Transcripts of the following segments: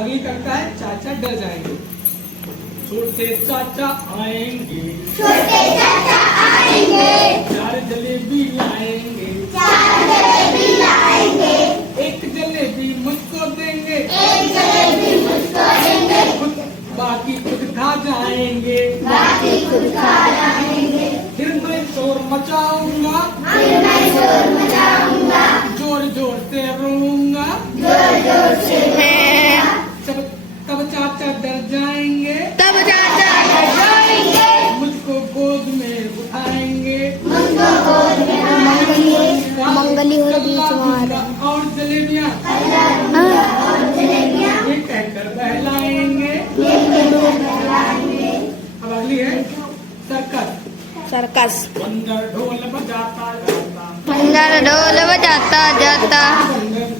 अगली कविता है चाचा डर जाएंगे। छोटे चाचा आएंगे, छोटे चाचा आएंगे, 4 जलेबी लाएंगे, 4 जलेबी लाएंगे, एक जलेबी मुझको देंगे, एक जलेबी मुझको देंगे, बाकी खुद खा जाएंगे, बाकी खुद खा जाएंगे। फिर मैं शोर मचाऊंगा, फिर मैं शोर मचाऊंगा, जोर जोर से रोऊंगा, जोर जोर से रोऊंगा। तब चाचा डर जाएंगे, तब चाचा डर जाएंगे, मुझको गोद में उठाएंगे, मुझको गोद में उठाएंगे। मंगली हो रही बीच में और जलेबियाँ और जलेबियाँ ये कहकर बहलाएंगे। ये कहकर बहलाएंगे। अब अगली है सर्कस। सर्कस। बंदर ढोल बजाता जाता, बंदर ढोल बजाता जाता,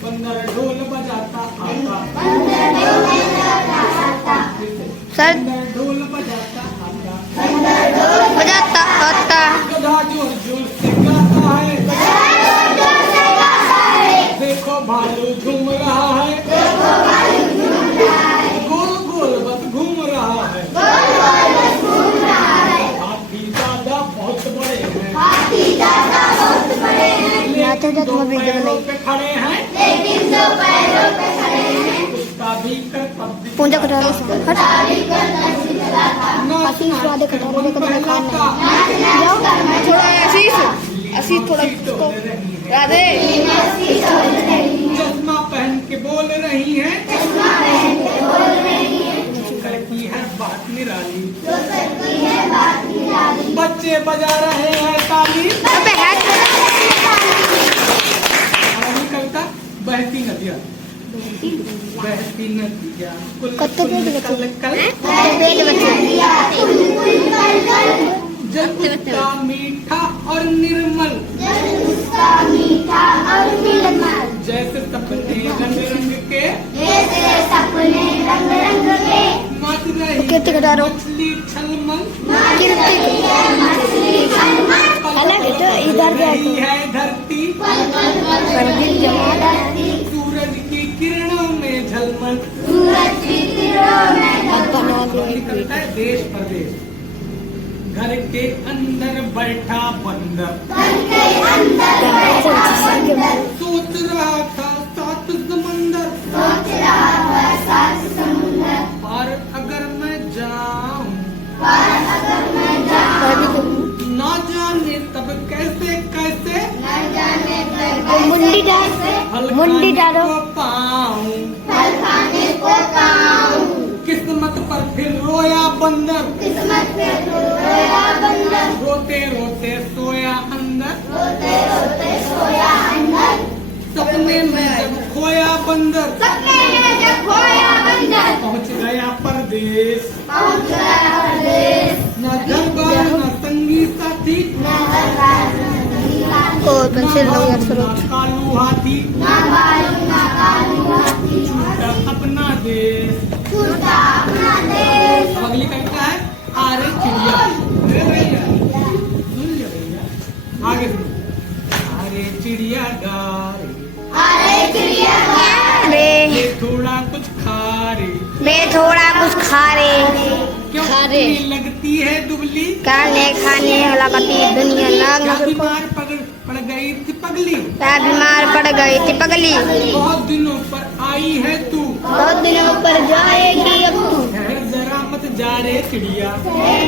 बंदर ढोल बजाता आता, बंदर ढोल बजाता आता, सर बंदर ढोल बजाता आता, बंदर ढोल बजाता आता, गधा जोर जोर से गाता है, जोर जोर से गाता है, देखो भालू झूम रहा है, देखो भालू झूम रहा है, गोल गोल बस घूम रहा है, गोल गोल बस घूम रहा है। हाथी दादा बहुत बड़े हैं, हाथी दादा बहुत बड़े हैं, जाते जाते दो मैं वीडियो पैरों बनाई। पे खड़े हैं, लेकिन 2 पैरों पे खड़े हैं। उसका भी कर पब्लिक पूजा कटा रहे हट ताली कर दर्शी चलाता, आशीष वादे कटा रहे देखो तो खाना नाच नाच कर मैं थोड़ा आशीष थोड़ा इसको राधे मस्ती छोड़ रही है, चश्मा पहन के बोल रही है, चश्मा पहन के बोल रही है, करती है बात निराली, जो करती है बात निराली। बच्चे बजा रहे हैं ताली। अबे हट अगली कविता बहती नदियाँ। बहती नदियाँ कत्ते पेड़ बचे? कल कल पेड़ बचे कुल कुल कर कर, जल उसका मीठा और निर्मल, जल उसका मीठा और निर्मल, जैसे सपने रंग रंग के जैसे सपने रंग रंग के, मच रही कीर्ति कटा रहो। मछली छलमल, मछली है मछली छलमल, अलग है तो इधर रही देखो है धरती, पल पल पल रही है धरती, सूरज की किरणों में झलमल। सूरज की किरणों में अब बना अगली दो कविता है देश परदेश। घर के अंदर बैठा बंदर, घर के अंदर बैठा सोच रहा था 7 समंदर, सोच रहा था 7 समुंदर, और अगर मैं जाऊं पर अगर मैं जाऊं ना जाने तब कैसे कैसे न जाने कब मुंडी डाल फल मुंडी खाने डालो। को पाऊं, फल खाने को पाऊं, किस्मत पर फिर रोया बंदर, किस्मत पे रोया बंदर, रोते रोते सोया अंदर, रोते रोते सोया अंदर, सपने में जब खोया बंदर, सपने में जब खोया बंदर, पहुंच गया परदेश, पहुंच गया परदेश, न घर बार न संगी साथी, न बर्बाद न जीवा, और पेंसिल लो यार न सरोज कालू हाथी, न बालू न कालू हाथी, छूटा अपना देश। छूटा अपना देश। अब अगली कविता है आरे चिड़िया। अरे भैया, सुन लो भैया, आगे सुनो। आरे चिड़िया गा रे, अरे चिड़िया रे ये थोड़ा कुछ खा रे, मैं थोड़ा कुछ खा रे क्यों खा रे। इतनी लगती है दुबली, काने खाने लगती दुनिया नाग क्या मुझको बीमार पड़ गई थी पगली, क्या बीमार पड़ गई थी पगली बहुत दिनों पर आई है तू, बहुत दिनों पर जाएगी अब तू ठहर जरा मत जा रे चिड़िया, अरे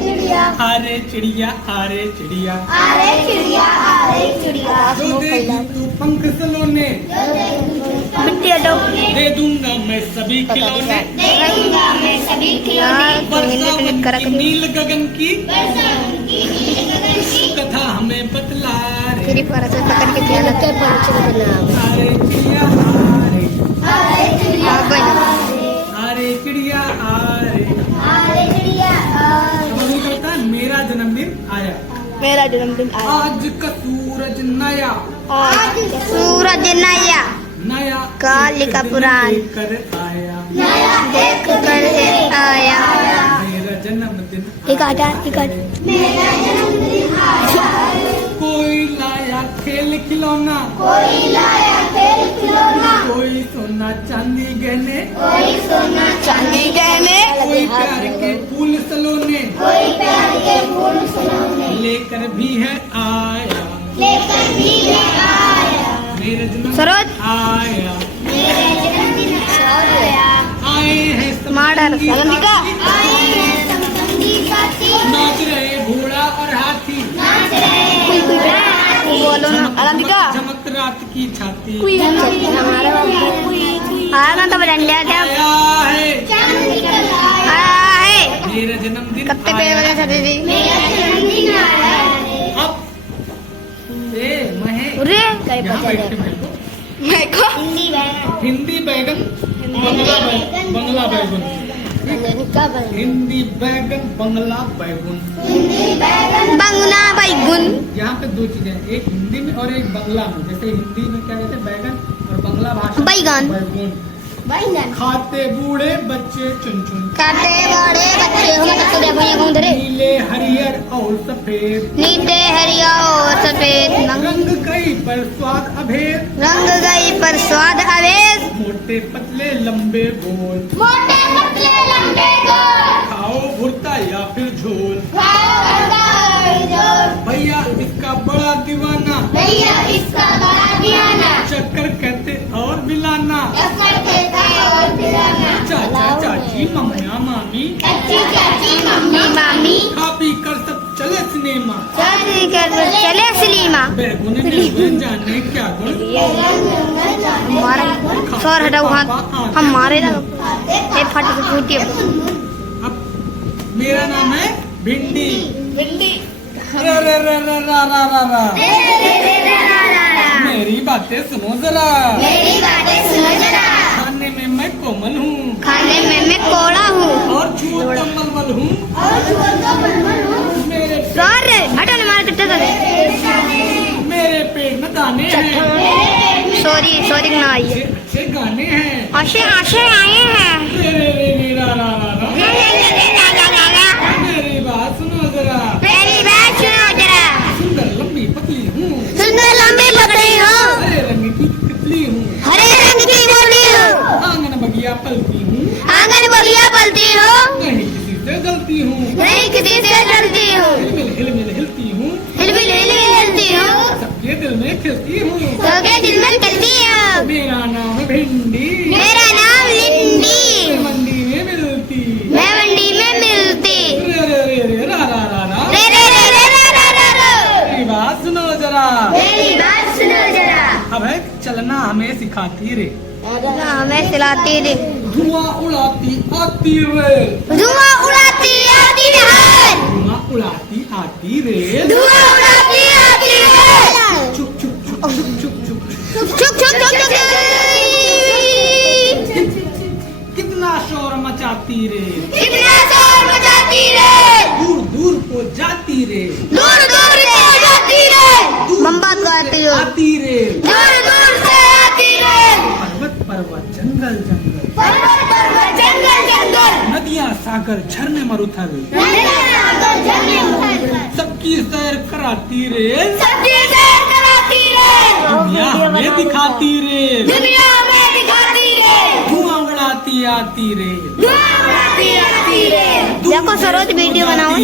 चिड़िया, आरे चिड़िया आरे चिड़िया, अरे चिड़िया, अरे चिड़िया, जो देगी तू पंख सलोने, मिट्टी हटो दे दूंगा मैं सभी खिलौने, देखूंगा मैं सभी खिलौने, वर्षा उनकी नील गगन की वर्षा उनकी नील गगन की, कथा हमें बतला रे, तेरी पर से पकड़ के क्या लगता है आरे चिड़िया आरे, अरे चिड़िया, आरे चिड़िया आरे। अरे चिड़िया, समझ में करता है मेरा जन्मदिन आया, मेरा जन्मदिन आया आज का सूरज नया, आज सूरज नया नया काली का पुराण कर आया, नया देख कर आया मेरा जन्मदिन एक आटा एक आटा मेरा जन्मदिन आया, कोई लाया खेल खिलौना, कोई लाया खेल खिलौना, कोई सोना चांदी गहने, कोई सोना चांदी गहने, कोई प्यार के फूल सलोने, कोई प्यार के फूल सलोने, लेकर भी है आया लेकर भी है आया, मेरे जन्म सरोज। आया, मेरे जन्मदिन आया, आए हैं माडर समसंगी अवंतिका। साथी, आए हैं समसंगी साथी, नाच रहे घोड़ा और हाथी, नाच रहे बोलो ना अवंतिका। झमक रात की छाती, आया तो बजाने क्या आया है चांद निकल आया, आया है मेरा जन्मदिन कत्ते पे आया बजा है। सकते थे। मेरा जन्मदिन आया है। अब ए महे उरे यहाँ बैठ के मेरे को मैं को हिंदी बैगन, हिंदी बैगन बंगला बैगन हिंदी बैगन बंगला बैगन। हिंदी बैगन, बंगना बैगुन। यहाँ पे दो चीजें हैं, एक हिंदी में और एक बंगला में। जैसे हिंदी में क्या कहते हैं बैगन, और बंगला भाषा में बैगन। बैगन। बैंगन, खाते बूढ़े बच्चे चुन चुन, काटे बड़े बच्चे हम कत्ते देखो ये कौन धरे। नीले हरियर और सफेद, नीले हरिया और सफेद रंग कई पर स्वाद अभेद, रंग गई पर स्वाद अवेद। मोटे पतले लंबे गोल, मोटे पतले लंबे गोल, खाओ भुरता या फिर झोल। खाओ भरता जोर, भैया इसका बड़ा दीवाना, भैया इसका बड़ा दीवाना, चक्कर कहते और मिलाना, चक्कर देता और पिलाना, चाचा चाची मम्मिया मामी, चाची चाची मम्मी मामी, खा पी कर सब चले सिनेमा। शादी कर चले सलीमा। बैगुन में जाने क्या गुण, हमारा सर हटाओ हाथ हमारे ना ये फट के फूटी। अब मेरा नाम है भिंडी। भिंडी, रा रा रा रा रा रा रा रा। मेरी बातें सुनो जरा, मेरी बातें सुनो जरा, खाने में मैं कोमल हूँ, खाने में मैं कोड़ा हूँ और छूत तो मलमल हूँ। और झोल तो मलमल हूँ, सर हटो ना मारे चट्टा मेरे पेट में दाने हैं, सॉरी सॉरी ना अच्छे आइए अच्छे गाने हैं। आशे आशे आए हैं। रे रे रे रे रा रा रा रा। मेरी बात सुनो जरा, मेरी बात सुनो जरा। सुंदर लंबी पतली हूँ, सुंदर लंबी पतली हो, हरे रंग की तितली हूँ, हरे रंग की बोली हो, आंगन बगिया पलती हूँ, आंगन बगिया पलती हो, नहीं किसी से जलती हूँ, नहीं किसी से डरती हो, हिलमिल हिलमिल हिलती हूँ, हिलमिल हिलती हो, सबके दिल में खिलती हूँ। सबके दिल में चलती हो। मेरा नाम है भिंडी, मेरा नाम लिंडी, मंडी में मिलती, मैं मंडी में मिलती। रे रे रे रे रा रा रा रा। रे रे रे रे रा रा रा रा। मेरी बात सुनो जरा, मेरी बात सुनो जरा, अब है चलना हमें सिखाती रे, हमें सिलाती रे, धुआं उड़ाती आती रे, धुआं उड़ाती आती है, धुआं उड़ाती आती रे, धुआं उड़ाती आती है। चुप चुप चुप चुप चुप चुप। चुप चुप चुप चुप कितना शोर मचाती रे, कितना शोर मचाती रे, दूर दूर को जाती रे, दूर दूर से जाती रे, बम्बा तो आती हो, आती रे, दूर दूर से आती रे, पर्वत पर्वत जंगल जंगल, पर्वत पर्वत जंगल जंगल, नदियाँ सागर झरने मरुथल, नदियाँ सागर झरने उथल, सबकी सैर कराती रे, सबकी सैर कराती रे, दुनिया हमें दिखाती रे, दुनिया में दिखाती रे, धुआं उड़ाती आती रे, धुआं उड़ाती आती रे, देखो सरोज वीडियो बनाओ।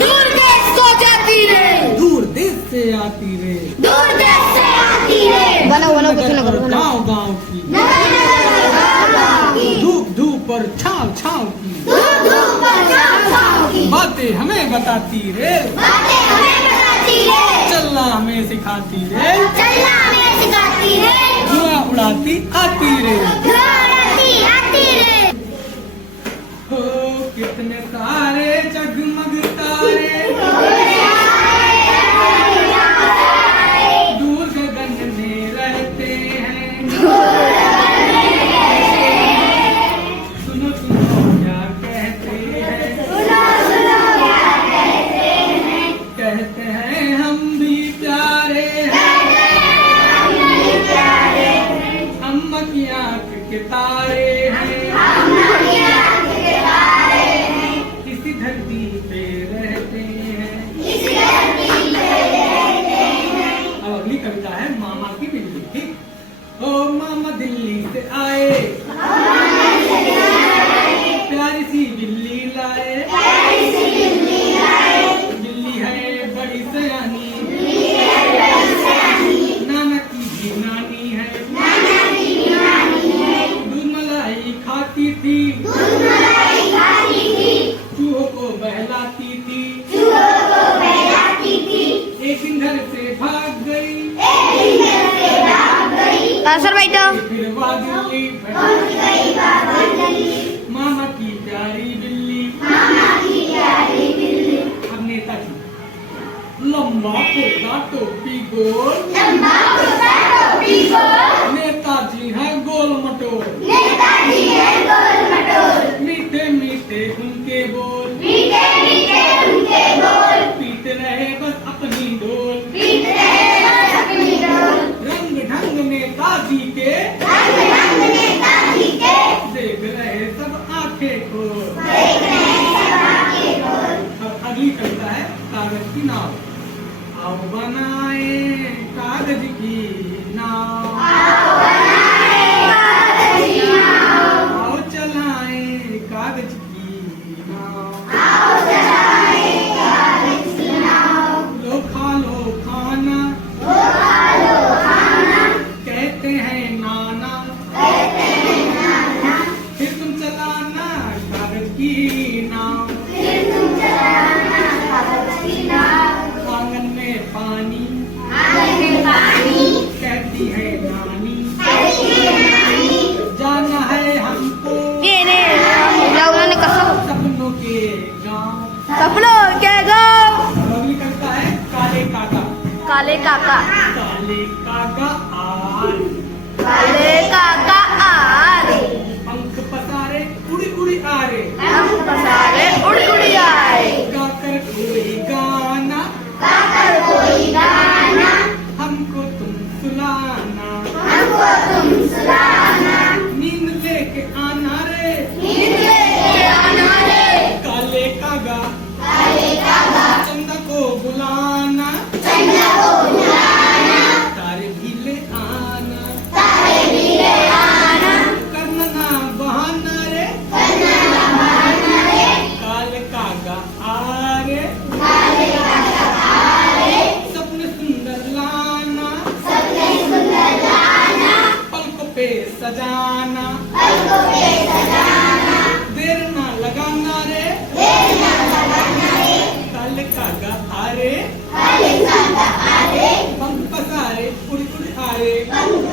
दूर देश को जाती रे, दूर देश से आती रे, दूर देश से आती रे, बनाओ बनाओ कुछ ना करो बनाओ। गाँव गाँव की, नगर नगर गाँव की, धूप धूप और छाव छाव की, धूप धूप पर छाँव छाँव की, बातें हमें बताती रे, बातें हमें बताती रे, चलना हमें सिखाती रे, चलना हमें सिखाती रे, धुआं उड़ाती आती रे। धुआं उड़ाती आती रे, हो कितने सारे जगमग तारे, दूर गगन में रहते हैं, सुनो सुनो क्या कहते हैं, कहते हैं हम भी प्यारे हैं, अम्मा की आंख गई तो फिर दिल्ली पहुंच गई बाबा दिल्ली, मामा की प्यारी बिल्ली। मामा की प्यारी बिल्ली, अब नेताजी लंबा कोटा टोपी गोल, लंबा कुर्ता टोपी गोल, नेताजी है गोल मटोल, नेताजी है गोल मटोल, मीठे मीठे उनके बोल, मीठे मीठे उनके बोल, पीट रहे बस अपनी डोल। पीट रहे बस अपनी डोल, रंग ढंग नेताजी के रंग रंग नेताजी के, देख रहे सब आंखें खोल। देख रहे सब आंखें खोल। अब अगली कविता है कागज की नाव। आओ बनाए कागज की नाव, आओ बनाए कागज की नाव, आओ चलाए कागज की नाव। आओ चलाए कागज की नाव, लो खाना वो खा लो खाना, कहते हैं नाना, कहते हैं नाना, फिर तुम चलाना कागज की नाव। फिर तुम चलाना कागज की नाव, आंगन में पानी आंगन में पानी, कहती है नानी, कहती है नानी, जाना है हमको ये ने उन्होंने कहा सपनों के गांव। सपनों के गाँव। अगली कविता है काले काका। काले काका, काले काका आए, काले काका आरे, पंख पसारे उड़ी उड़ी आ रे, हम पसारे उड़ उड़ आए, गाकर कोई गाना गाकर कोई गाना, हमको तुम सुलाना। हमको तुम सुलाना, नींद लेके आना रे, नींद लेके आना रे, काले कागा काले कागा, चंदा को बुलाना, चंदा को बुलाना, तारे भी ले आना, तारे भी ले आना, करना ना बहाना रे, करना ना बहाना रे, काले कागा आ रे, काले कागा आ रे, सपने सुंदर लाना, सपने सुंदर लाना, पलकों पे सजाना, पलकों पे सजाना, देर ना लगाना रे, देर ना लगाना रे, काले कागा आ रे, काले कागा आ रे, पंख पसारे उड़ी उड़ी आ रे। पंख